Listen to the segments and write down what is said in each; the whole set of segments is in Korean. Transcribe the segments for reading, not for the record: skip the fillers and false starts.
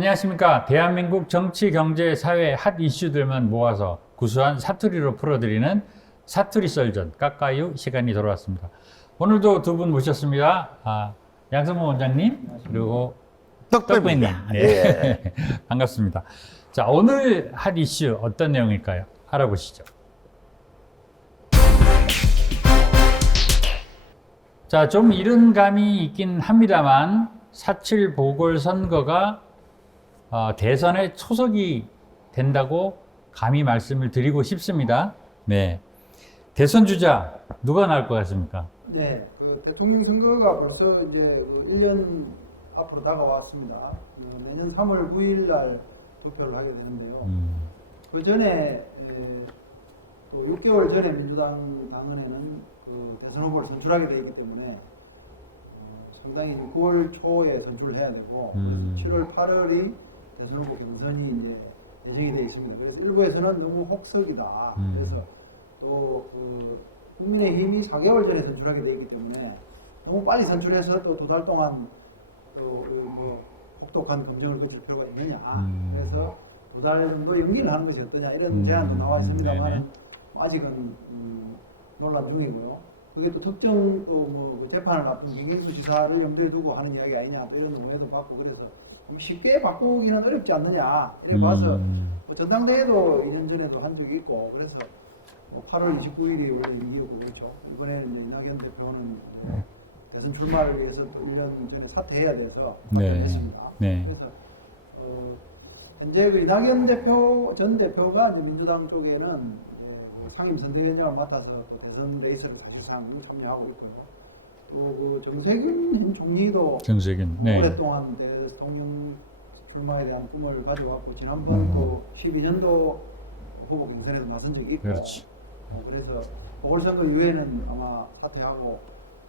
안녕하십니까. 대한민국 정치, 경제, 사회 핫 이슈들만 모아서 구수한 사투리로 풀어드리는 사투리 썰전 까까유 시간이 돌아왔습니다. 오늘도 두 분 모셨습니다. 양성모 원장님 그리고 떡배님. 네. 반갑습니다. 자, 오늘 핫 이슈 어떤 내용일까요? 알아보시죠. 자, 좀 이른 감이 있긴 합니다만 4.7 보궐선거가 대선의 초석이 된다고 감히 말씀을 드리고 싶습니다. 네. 대선 주자 누가 나올 것 같습니까? 네, 대통령 선거가 벌써 이제 1년 앞으로 다가왔습니다. 내년 3월 9일 날 투표를 하게 되는데요. 그 전에 6개월 전에 민주당 당원에는 대선 후보를 선출하게 되어 있기 때문에 상당히 9월 초에 선출을 해야 되고 7월 8월이 대선 후보 경선이 이제 예정이 되어 있습니다. 그래서 일부에서는 너무 혹석이다. 그래서 또 국민의힘이 4개월 전에 선출하게 되어 있기 때문에 너무 빨리 선출해서 또 2달 동안 또 혹독한 검증을 거칠 필요가 있느냐. 그래서 2달 정도 연기를 하는 것이 어떠냐 이런 제안도 나와 있습니다만 아직은 논란 중이고요. 그게 또 특정 또 재판을 앞둔 김경수 지사를 염두에 두고 하는 이야기 아니냐 이런 오해도 받고 그래서 쉽게 바꾸기는 어렵지 않느냐 이렇게 봐서 전당대회도 2년 전에도 한 적이 있고 그래서 8월 29일이 원래 임기였고 그렇죠. 이번에는 이제 이낙연 대표는 대선 출마를 위해서 또 1년 전에 사퇴해야 돼서 사퇴했습니다. 네. 그래서 현재 그 이낙연 대표 전 대표가 이제 민주당 쪽에는 상임선대위원장을 맡아서 대선 레이스를 사실상 참여하고 있고요. 또 정세균 현 총리도 오랫동안 대통령 출마에 대한 꿈을 가져왔고 지난번 또 12년도 후보 경선에도 나선 적이 있고 그래서 보궐선거 이후에는 아마 사퇴하고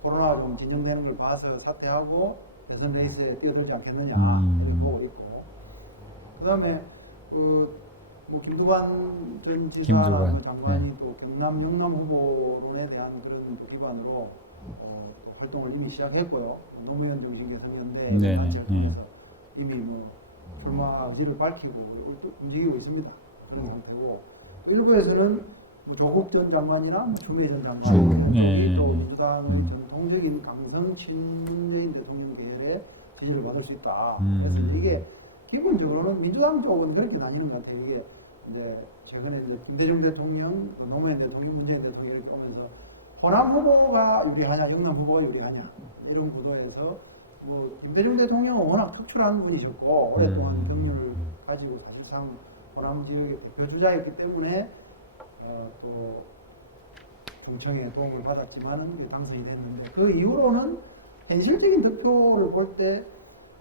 코로나로 진행되는 걸 봐서 사퇴하고 대선 레이스에 뛰어들지 않겠느냐 이렇게 보고 있고 그 다음에 김두관 전 지사 장관이 또 경남 영남 후보론에 대한 그런 기반으로 활동을 이미 시작했고요. 노무현 정신계 선언대 단체를 통해서 이미 출마지를 밝히고 움직이고 있습니다. 그리고 일부에서는 조국 전 장관이나 추미애 전 장관이 또 민주당은 전통적인 강성 친문재인 대통령 계열의 지지를 받을 수 있다. 그래서 이게 기본적으로는 민주당 쪽은 그렇게 나뉘는 것 같아요. 이게 이제 최근에 이제 김대중 대통령, 노무현 대통령, 문재인 대통령이 오면서 호남 후보가 유리하냐, 영남 후보가 유리하냐 이런 구도에서 김대중 대통령은 워낙 특출한 분이셨고 오랫동안 경륜을 가지고 사실상 호남 지역의 대표주자였기 때문에 또 중청의 도움을 받았지만은 당선이 됐는데 그 이후로는 현실적인 득표를 볼 때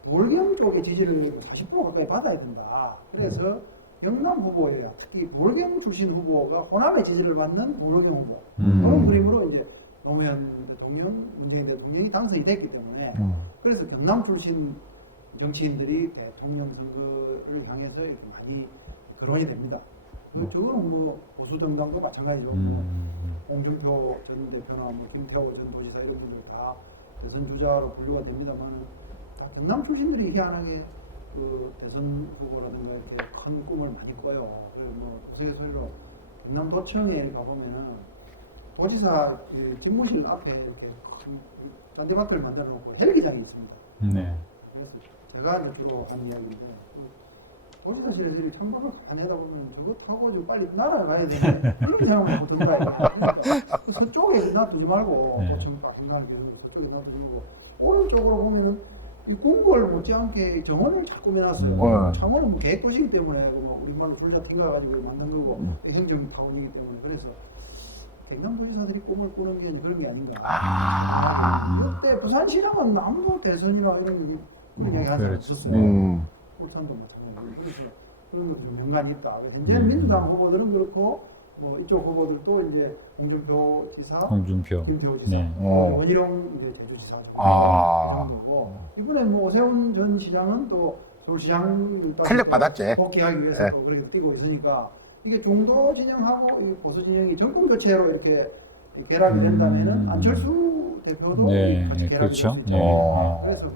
노을경 쪽의 지지를 40% 가까이 받아야 된다. 그래서 영남 후보예요. 특히 노을경 출신 후보가 호남의 지지를 받는 노을경 후보. 그런 그림으로 이제 노무현 대통령, 문재인 대통령이 당선이 됐기 때문에 그래서 경남 출신 정치인들이 대통령 선거를 향해서 많이 거론이 됩니다. 그쪽은 보수 정당도 마찬가지로 홍준표 전 대표나 김태호 전 도지사 이런 분들 다 대선 주자로 분류가 됩니다만 경남 출신들이 희한하게 대선 후보라든가 이렇게 큰 꿈을 많이 꿔요. 그리고 우스갯소리로 경남도청에 가보면은 도지사 집무실 앞에 이렇게 큰 잔디밭을 만들어 놓고 헬기장이 있습니다. 그래서 제가 이제 주로 하는 이야기인데 도지사실에 이렇게 창밖을 다니다 보면 저거 타고 좀 빨리 날아가야 되는 이런 생각만 보던가요. 그러니까 서쪽에 놔두지 말고 도청 한가지 저쪽에 놔두지 말고 오른쪽으로 보면은 이 궁궐 못지않게 정원을 자꾸 해놨어요. 창원은 계획도시이기 때문에 우리말로 둘다 튕겨가지고 만든 거고 위생적인 타운이기 때문에 그래서 경남도지사들이 꿈을 꾸는 게 그런 게 아닌가. 그때 부산시랑은 아무도 대선이나 이런 이야기 한 적 없었어요. 울산도 마찬가지고 그래서 그런 것도 연관이 있다. 현재 민주당 후보들은 그렇고 이쪽 후보들도 이제 홍준표 지사, 김태호 지사, 원희룡 제주지사 그런 거고 이번에 오세훈 전 시장은 또 서울시장 탄력 받았지. 복귀하기 위해서 또 그렇게 뛰고 있으니까 이게 중도 진영하고 이 보수 진영이 정권 교체로 이렇게 결합이 된다면은 안철수 대표도 같이 결합이 될 수 있죠. 그래서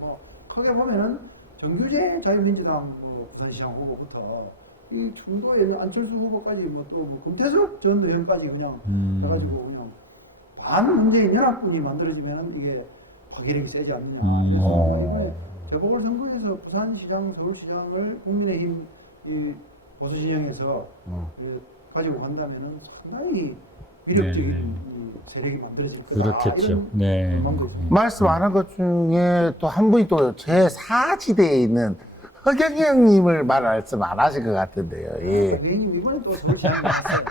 크게 보면은 정규제 자유민주당 부산시장 후보부터 이 충북에 있는 안철수 후보까지 뭐또뭐 금태섭 전 의원까지 그냥 해가지고 그냥 반 문재인 연합군이 만들어지면 이게 파괴력이 세지 않느냐. 그래서 이번에 재보궐선거에서 부산시장, 서울시장을 국민의힘 이 보수 진영에서 가지고 간다면은 상당히 위력적인 이 세력이 만들어질 거다. 그렇겠죠. 이런 네. 전망도 있습니다. 말씀 안 한 것 중에 또 한 분이 또 제4지대에 있는 허경희 형님을 말씀 안 하실 것 같은데요. 예. 의원님 이번에 또 서울시장 나왔어요.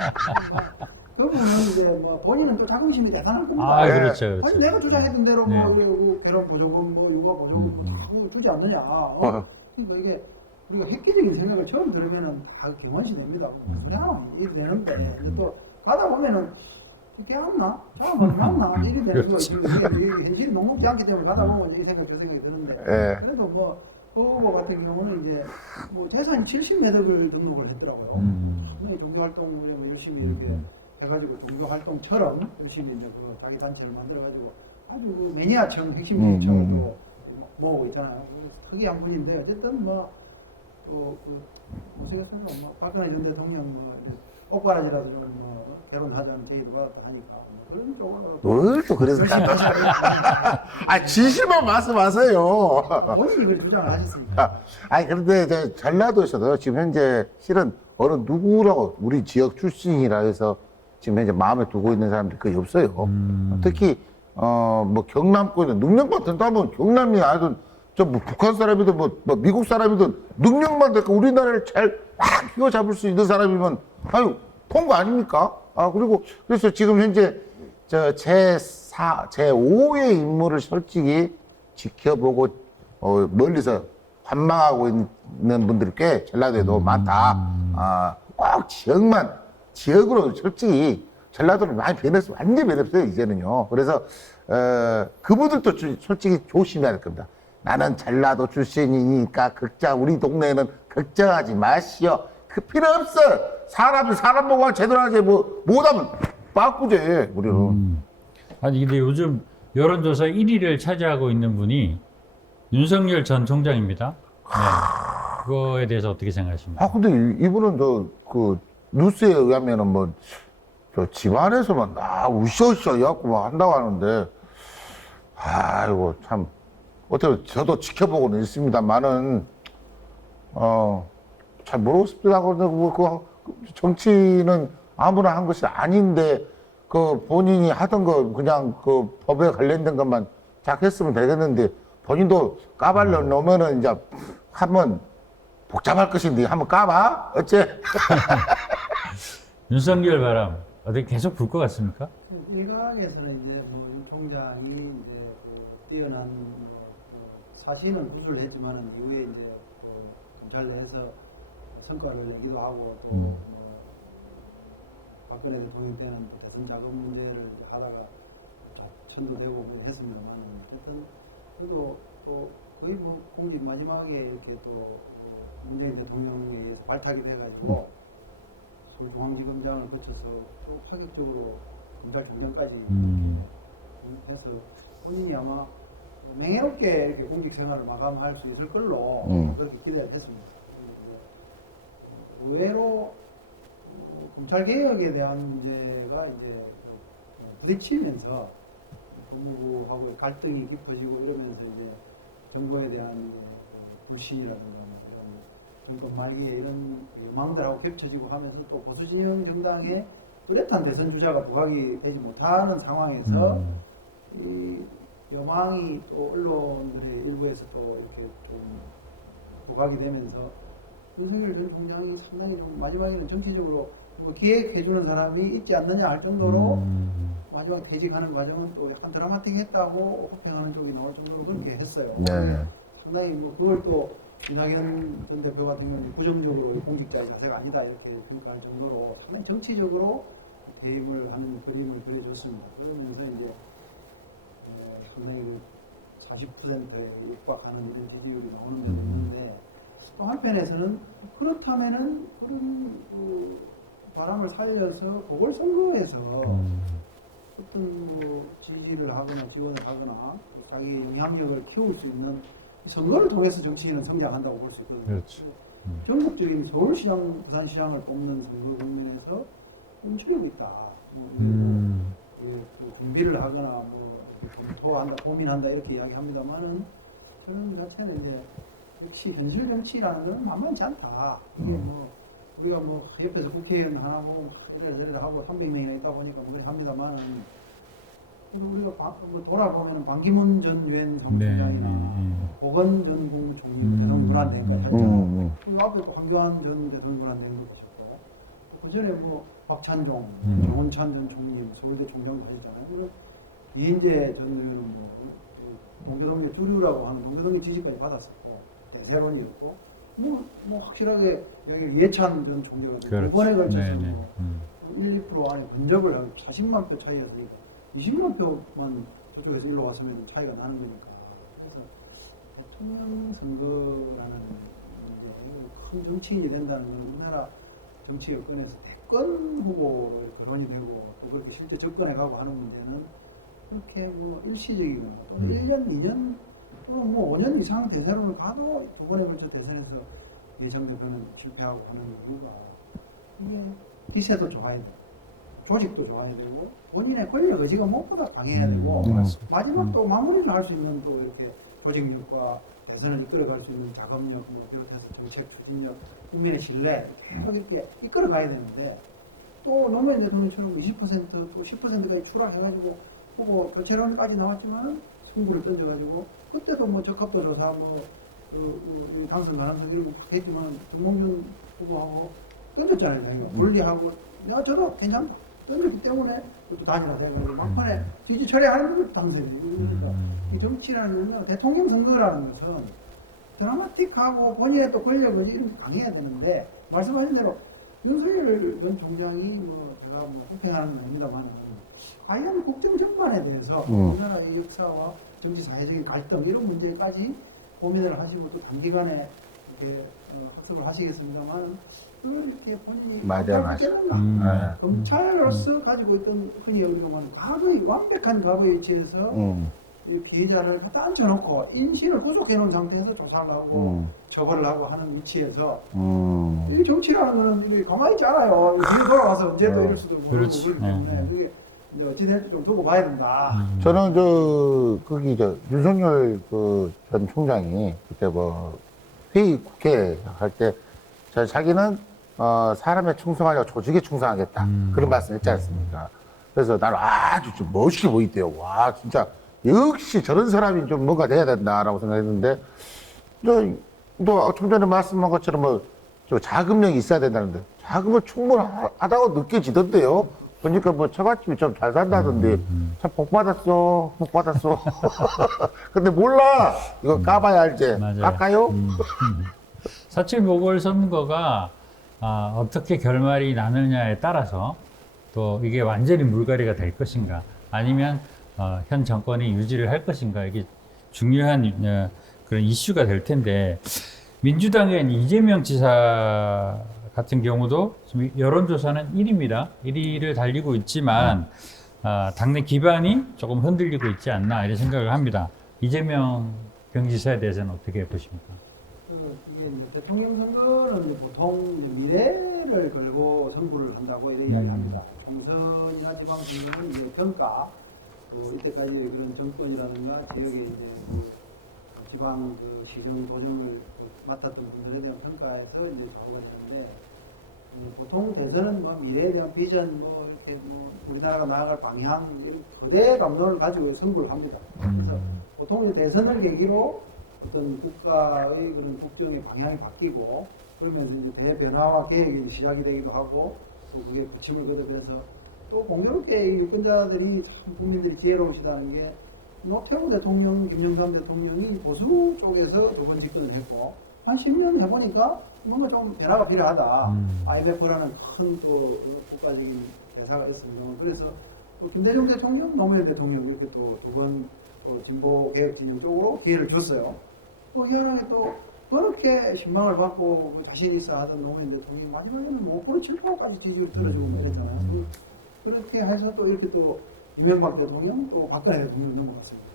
그분은 이제 뭐 본인은 또 자긍심이 대단한 겁니다. 아, 네. 그렇죠, 아니 그렇죠. 내가 주장했던 대로 네. 뭐 결혼 보조금, 뭐 육아 보조금 뭐 주지 않느냐. 그러니까 이게 우리가 획기적인 생각을 처음 들으면은 다 경원시 됩니다. 무슨 소리 하나 이렇게 되는데 근데 또 가다 보면은 이렇게 하나, 잠깐만 하나 이렇게 되는 거 이게 현실이 녹록지 않기 때문에 가다 보면 이제 이 생각 저 생각이 드는데 예. 그래도 뭐 그 후보 같은 경우는 이제 뭐 재산 70매덕을 등록을 했더라고요. 분명히 종교활동을 열심히 이렇게 해가지고 종교활동처럼 열심히 이제 그 자기 단체를 만들어가지고 아주 그 매니아층, 핵심 매니아층으로 모으고 있잖아요. 크게 한 분인데 어쨌든 뭐또그 모시겠습니다. 뭐 박근혜 전 대통령 뭐 옷가라지라도 좀뭐 결혼하자는 제의를 받았다 하니까 그런 쪽으로 뭘 또 그래서 아 진실만 말씀하세요. 본인이 그 주장을 하셨습니다. 아니 그런데 저 전라도에서도 지금 현재 실은 어느 누구라고 우리 지역 출신이라 해서 지금 현재 마음에 두고 있는 사람들이 거의 없어요. 특히 뭐 경남권에 능력만 된다면 경남이 아니든 뭐 북한 사람이든 뭐 미국 사람이든 능력만 될까 우리나라를 잘 막 휘어잡을 수 있는 사람이면 아유 통과 아닙니까? 아 그리고 그래서 지금 현재 저 제5의 인물을 솔직히 지켜보고 멀리서 관망하고 있는 분들이 꽤 전라도에도 많다. 꼭 지역으로 솔직히 전라도는 많이 변했어요. 완전히 변했어요, 이제는요. 그래서, 그분들도 솔직히 조심해야 될 겁니다. 나는 전라도 출신이니까 우리 동네에는 걱정하지 마시오. 그 필요 없어. 사람 보고 제대로 하지, 못하면 빠꾸제, 우리는. 아니, 근데 요즘 여론조사 1위를 차지하고 있는 분이 윤석열 전 총장입니다. 네. 그거에 대해서 어떻게 생각하십니까? 아, 근데 이분은 뉴스에 의하면은 저 집안에서만 우셔우셔 해갖고 막 한다고 하는데, 아이고, 참, 어떻게 저도 지켜보고는 있습니다만은, 잘 모르겠습니다. 정치는 아무나 한 것이 아닌데, 본인이 하던 거 그냥 법에 관련된 것만 쫙 했으면 되겠는데, 본인도 까발려 놓으면은 이제 한번 복잡할 것인데, 한번 까봐? 어째? 윤석열 바람 어떻게 계속 불 것 같습니까? 일각에서는 이제 윤 총장이 이제 뛰어난 사실은 구술을 했지만은 이후에 이제 검찰 내에서 성과를 내기도 하고 또 박근혜 대통령 때는 대선 자금 문제를 하다가 천도되고 했습니다만 어쨌든 그래도 또 거의 공직 마지막에 이렇게 또 문재인 대통령에 의해서 발탁이 돼가지고 서울중앙지검장을 거쳐서 또 파격적으로 검찰 중장까지 해서 본인이 아마 명예롭게 이렇게 공직 생활을 마감할 수 있을 걸로 그렇게 기대를 했습니다. 의외로 검찰 개혁에 대한 문제가 이제 부딪히면서 법무부하고의 갈등이 깊어지고 이러면서 이제 정부에 대한 불신이라든가 정권 말기에 이런 망들하고 겹쳐지고 하면서 또 보수 진영 정당의 뚜렷한 대선 주자가 부각이 되지 못하는 상황에서 이 여망이 또 언론들의 일부에서 또 이렇게 좀 부각이 되면서 윤석열 전 총장이 상당히 좀 마지막에는 정치적으로 뭐 기획해주는 사람이 있지 않느냐 할 정도로 마지막 퇴직하는 과정은 또 약간 드라마틱했다고 호평하는 쪽이 나올 정도로 그렇게 했어요. 네. 상당히 뭐 그걸 또 이낙연 전 대표 같은 경우는 부정적으로 공직자의 자세가 아니다 이렇게 평가할 정도로 상당히 정치적으로 개입을 하는 그림을 그려줬습니다. 그러면서 이제 상당히 40%에 육박하는 이런 지지율이 나오는 데도 있는데 또 한편에서는 그렇다면은 그런 바람을 살려서 보궐선거에서 어떤 지지를 하거나 지원을 하거나 자기 영향력을 키울 수 있는 선거를 통해서 정치인은 성장한다고 볼 수 있거든요. 그렇죠. 전국적인 서울시장, 부산시장을 뽑는 선거 국면에서 움츠리고 있다. 그 준비를 하거나 뭐 검토한다, 고민한다 이렇게 이야기합니다만은 저는 그 자체는 이제 역시 현실 정치라는 건 만만치 않다. 이게 뭐 우리가 뭐 옆에서 국회의원 하나 뭐 이래저래 하고 300명이나 있다 보니까 뭐 합니다만은 우리가 뭐 돌아보면 반기문 전 유엔 사무총장이나 고건 전 국무총리 대통령 대행도 앞에 황교안 전 대통령 대행도 보셨고 그 전에 뭐 박찬종, 정원찬 전 총리, 서울대 총장도 했잖아요. 이인재 전 의원은 뭐 동교동의 주류라고 하는 동교동의 지지까지 받았었고 대세론이었고 뭐 확실하게 이해찬 전 총리가 두 번에 걸쳐서 1, 2% 안에 근접을 하고 40만 표 차이가 되고 20만 표만 저쪽에서 일로 왔으면 차이가 나는 거니까. 그래서 청년 선거라는 큰 정치인이 된다는 건 우리나라 정치 여건에서 대권 후보 거론이 되고 또 그렇게 실제 접근해 가고 하는 문제는 그렇게 뭐 일시적이거나 또는 1년, 2년 또는 뭐 5년 이상 대세론을 봐도 두 번에 걸쳐 대선에서 예정대표는 실패하고 하는 이유가 이게 기세도 좋아야 돼. 조직도 좋아야 되고 본인의 권력 의지가 무엇보다 강해야 되고 마지막 또 마무리를 할 수 있는 또 이렇게 조직력과 대선을 이끌어갈 수 있는 작업력, 뭐 비롯해서 정책 추진력, 국민의 신뢰 계속 이렇게 이끌어가야 되는데 또 노무현 대통령처럼 20% 또 10%까지 추락해가지고 후보 교체론까지 나왔지만 승부를 던져가지고 그때도 뭐 적합도 조사 뭐 당선 가능성들이 됐지만 김홍준 후보하고 던졌잖아요. 분리하고 야 저도 괜찮다. 그렇기 때문에 또 다시나 되고 막판에 뒤지 처리하는 것도 당선이에요. 그러니까 이 정치라는 건 대통령 선거라는 것은 드라마틱하고 본인의 또 권력을 이런 게 강해야 되는데 말씀하신 대로 윤석열 전 총장이 뭐 제가 뭐 혹평하는 건 아닙니다만 과연 국정 전반에 대해서 우리나라의 역사와 정치 사회적인 갈등 이런 문제까지 고민을 하시고 또 단기간에 이렇게 학습을 하시겠습니다만 그렇게 본인이 맞아. 검찰로서 가지고 있던 흔히 우리가 말하는 과거의 완벽한 과거에 의지해서 이 피해자를 갖다 앉혀놓고 인신을 구속해 놓은 상태에서 조사를 하고 처벌을 하고 하는 위치에서 이 정치라는 거는 이게 가만히 있지 않아요. 뒤에 돌아와서 언제도 이럴 수도 모르고 그렇기 때문에 이게 이제 어찌 될지 좀 두고 봐야 된다. 저는 거기 윤석열 전 총장이 그때 뭐 회의 국회 할 때 자기는 사람에 충성하려고 조직에 충성하겠다. 그런 말씀 했지 않습니까? 그래서 나는 아주 좀 멋있게 보이대요. 와, 진짜, 역시 저런 사람이 좀 뭔가 돼야 된다라고 생각했는데, 또 좀 전에 말씀한 것처럼 저 자금력이 있어야 된다는데, 자금을 충분하다고 느껴지던데요? 그러니까 뭐 처갓집이 좀 잘 산다던데, 참 복 받았어. 근데 몰라! 이거 까봐야 알지. 깎아요? 4.7 보궐선거가 어떻게 결말이 나느냐에 따라서 또 이게 완전히 물갈이가 될 것인가 아니면 현 정권이 유지를 할 것인가 이게 중요한 그런 이슈가 될 텐데 민주당의 이재명 지사 같은 경우도 지금 여론조사는 1위입니다. 1위를 달리고 있지만 당내 기반이 조금 흔들리고 있지 않나 이런 생각을 합니다. 이재명 경기지사에 대해서는 어떻게 보십니까? 이게 대통령 선거는 보통 미래를 걸고 선거를 한다고 이렇게 이야기합니다. 총선이나 지방선거는 이제 평가, 이때까지 그런 정권이라든가 지역의 이제 지방 시정 도정을 맡았던 분들에 대한 평가에서 이제 좌우가 되는데 보통 대선은 뭐 미래에 대한 비전, 이렇게 우리나라가 나아갈 방향, 거대 담론을 가지고 선거를 합니다. 그래서 보통 이제 대선을 계기로 어떤 국가의 그런 국정의 방향이 바뀌고 그러면 이제 대변화와 계획이 시작이 되기도 하고 또 그게 부침을 거둬들여서 또 공교롭게 이 유권자들이 참 국민들이 지혜로우시다는 게 노태우 대통령, 김영삼 대통령이 보수 쪽에서 두 번 집권을 했고 한 10년 해보니까 뭔가 좀 변화가 필요하다. IMF라는 큰 또 국가적인 대사가 있습니다. 그래서 김대중 대통령, 노무현 대통령 이렇게 또 두 번 진보 개혁진영 쪽으로 기회를 줬어요. 또 희한하게 또 그렇게 신망을 받고 자신 있어 하던 노무현 대통령이 마지막에는 5% 7%까지 지지를 들어주고 그랬잖아요. 그렇게 해서 또 이렇게 또 이명박 대통령 또 박근혜 대통령 넘어갔습니다.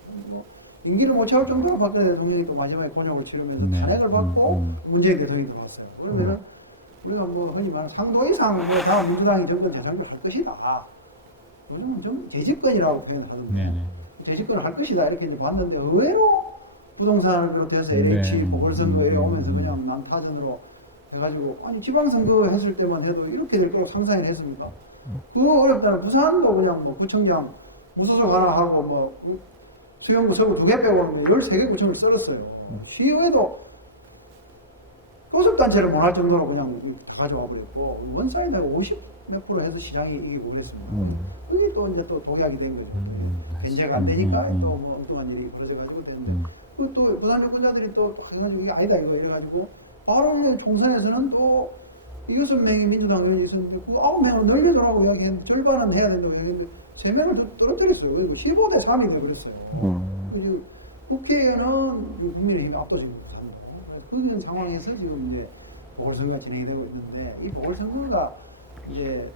임기를 못 채울 정도로 박근혜 대통령이 또 마지막에 권역을 치르면서 네. 탄핵을 받고 문재인 대통령이 들어왔어요. 그러면은 우리가 뭐 흔히 말하는 상도 이상 뭐 다음 민주당이 정권 재정비를 할 것이다. 우리는 좀 재집권이라고 표현을 하거든요. 네네. 재집권을 할 것이다 이렇게 이제 봤는데 의외로 부동산을 비롯해서 네. LH 보궐선거 이래 오면서 그냥 난타전으로 해가지고 아니 지방선거 했을 때만 해도 이렇게 될 거라고 상상을 했습니까? 그거 어렵다는 부산도 그냥 뭐 구청장 무소속 하나 하고 뭐 수영구 서구 2개 빼고 오는데 13개 구청을 썰었어요. 시의회도 교섭단체를 못 할 정도로 그냥 다 가져와 버렸고 원사이드가 50몇 프로 해서 시장이 이기고 그랬습니다. 그게 또 이제 또 독약이 된 거예요. 변제가 안 되니까 또 뭐 엉뚱한 일이 벌어져가지고 됐는데 또 부산 유권자들이 또 해가지고 이게 아니다 이거 이래가지고 바로 그냥 총선에서는 또 6명이 민주당을 있었는데 그 9명은 늘리더라고 이야기했는데 절반은 해야 된다고 이야기했는데 3명을 떨어뜨렸어요. 그래서 15대 3이 그랬어요. 그리고 국회의원은 국민의힘이 압도적으로 못합니다. 그런 상황에서 지금 이제 보궐선거가 진행이 되고 있는데 이 보궐선거가 이제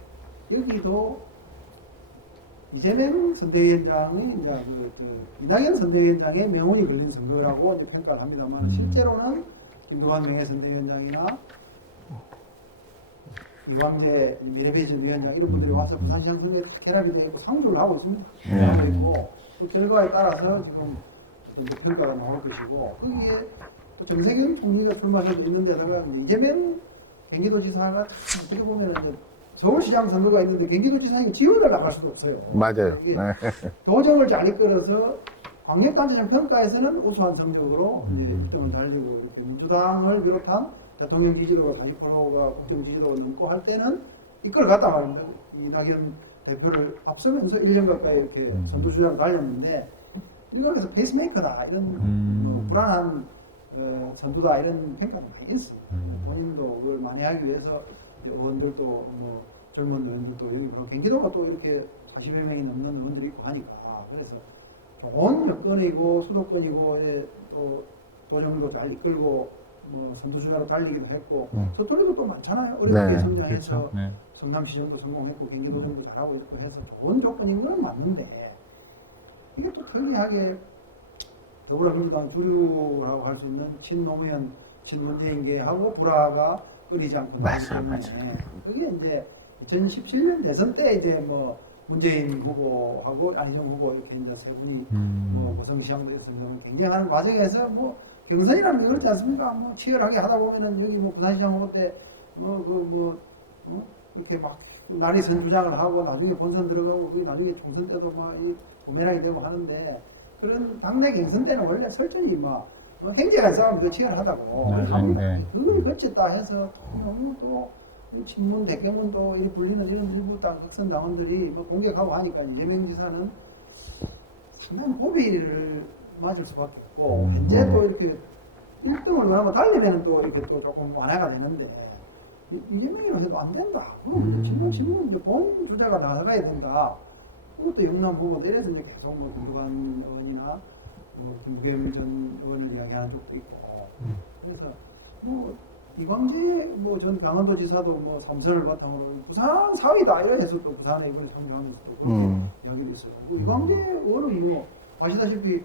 여기도 이재명 선대위원장이 이제 이낙연 선대위원장의 명운이 걸린 선거라고 이제 평가를 합니다만 실제로는 김두한 명예선대위원장이나 이광재 미래비전위원장 이런 분들이 와서 부산시장 선거에 결합이 되고 상주를 하고 있습니다. 하고 있고 그 결과에 따라서 지금 이제 평가가 나올 것이고 이게 또 정세균 총리가 출마해서 있는데다가 이재명 경기도지사가 참 어떻게 보면 서울시장 선거가 있는데 경기도지사가 지원을 나갈 수도 없어요. 맞아요. 이게 도정을 잘 이끌어서 광역단체장 평가에서는 우수한 성적으로 이제 1등을 달리고 민주당을 비롯한 대통령 지지도가 40%가 국정 지지도가 넘고 할 때는 이끌어갔단 말입니다. 이낙연 대표를 앞서면서 1년 가까이 이렇게 선두주자로 달렸는데 이거에서 페이스메이커다 이런 뭐 불안한 선두다 이런 평가를 많이 했어요. 본인도 그걸 많이 하기 위해서 의원들도 뭐 젊은 의원들도 여기 경기도가 또 이렇게 40여 명이 넘는 의원들이 있고 하니까 그래서 좋은 여건이고 수도권이고 또 도정도 잘 이끌고 뭐 선두주자로 달리기도 했고 서툴리고 또 많잖아요. 어렵게 성장해서 그렇죠. 네. 성남시정도 성공했고 경기도정도 잘하고 있고 해서 좋은 조건인 건 맞는데 이게 또 특이하게 더불어민주당 주류라고 할 수 있는 친노무현 친문재인계하고 불화가 끊이지 않고 나기 때문에 그게 이제 2017년 대선 때 이제 뭐 문재인 후보하고 안희정 후보 이렇게 이제 세 분이 뭐 고성시장도 이렇게 경쟁하는 과정에서 뭐 경선이라는 게 그렇지 않습니까? 뭐 치열하게 하다 보면은 여기 뭐 부산시장 후보 때 이렇게 막 난리 선주장을 하고 나중에 본선 들어가고 나중에 총선 때도 막 이 부메랑이 되고 하는데 그런 당내 경선 때는 원래 설전이 막 행제간 싸움이 더 치열하다고 그걸 거쳤다 해서 너무 또 친문 대깨문도 이 불리는 이런 일부 당 극선 당원들이 뭐 공격하고 하니까 이재명 지사는 상당히 호비를 맞을 수밖에 없고 현재 또 이렇게 1등을 원하고 달리면 또 이렇게 또 조금 완화가 되는데 이재명이로 해도 안 된다. 그럼 지금 이제 본인 주자가 나서야 된다. 그것도 영남 보고 내려서 이제 계속 뭐 김두관 의원이나 뭐 김부겸 전 의원을 이야기하는 적도 있고 그래서 뭐 이광재 뭐 전 강원도지사도 뭐 3선을 바탕으로 부산 사위다 이래 해서 또 부산에 이번에 참여하면서 또 그렇게 이야기를 했어요. 이광재 의원이 뭐 아시다시피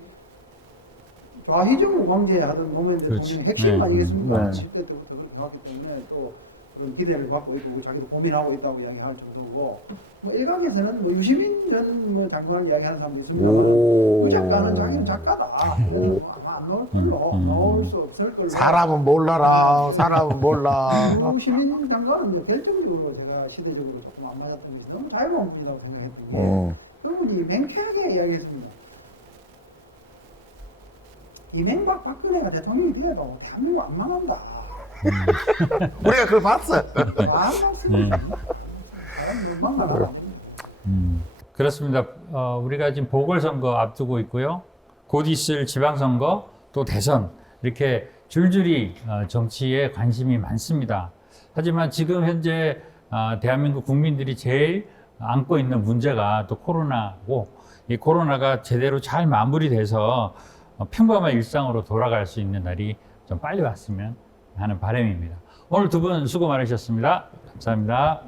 좌희정 우광재 하던 노무현 대통령의 핵심 아니겠습니까? 10대 때부터 그렇게 나왔기 때문에 또 그런 기대를 받고 있고 자기도 고민하고 있다고 이야기할 정도고 뭐 일각에서는 뭐 유시민 전 뭐 장관을 이야기하는 사람도 있습니다만 그 작가는 자기는 작가다. 그래서 아마 안 나올 걸로 나올 수 없을 걸로. 사람은 몰라라. 사람은 몰라. 유시민 장관은 뭐 결정적으로 제가 시대적으로 조금 안 맞았던 게 너무 자유로운 분이라고 생각했거든요. 그분이 맹쾌하게 이야기했습니다. 이명박 박근혜가 대통령이 돼도 대한민국 안 망한다. 우리가 그걸 봤어. 안 맞습니다. 망하다. 그렇습니다. 우리가 지금 보궐선거 앞두고 있고요. 곧 있을 지방선거, 또 대선 이렇게 줄줄이 정치에 관심이 많습니다. 하지만 지금 현재 대한민국 국민들이 제일 안고 있는 문제가 또 코로나고 이 코로나가 제대로 잘 마무리돼서 평범한 일상으로 돌아갈 수 있는 날이 좀 빨리 왔으면 하는 바람입니다. 오늘 두 분 수고 많으셨습니다. 감사합니다.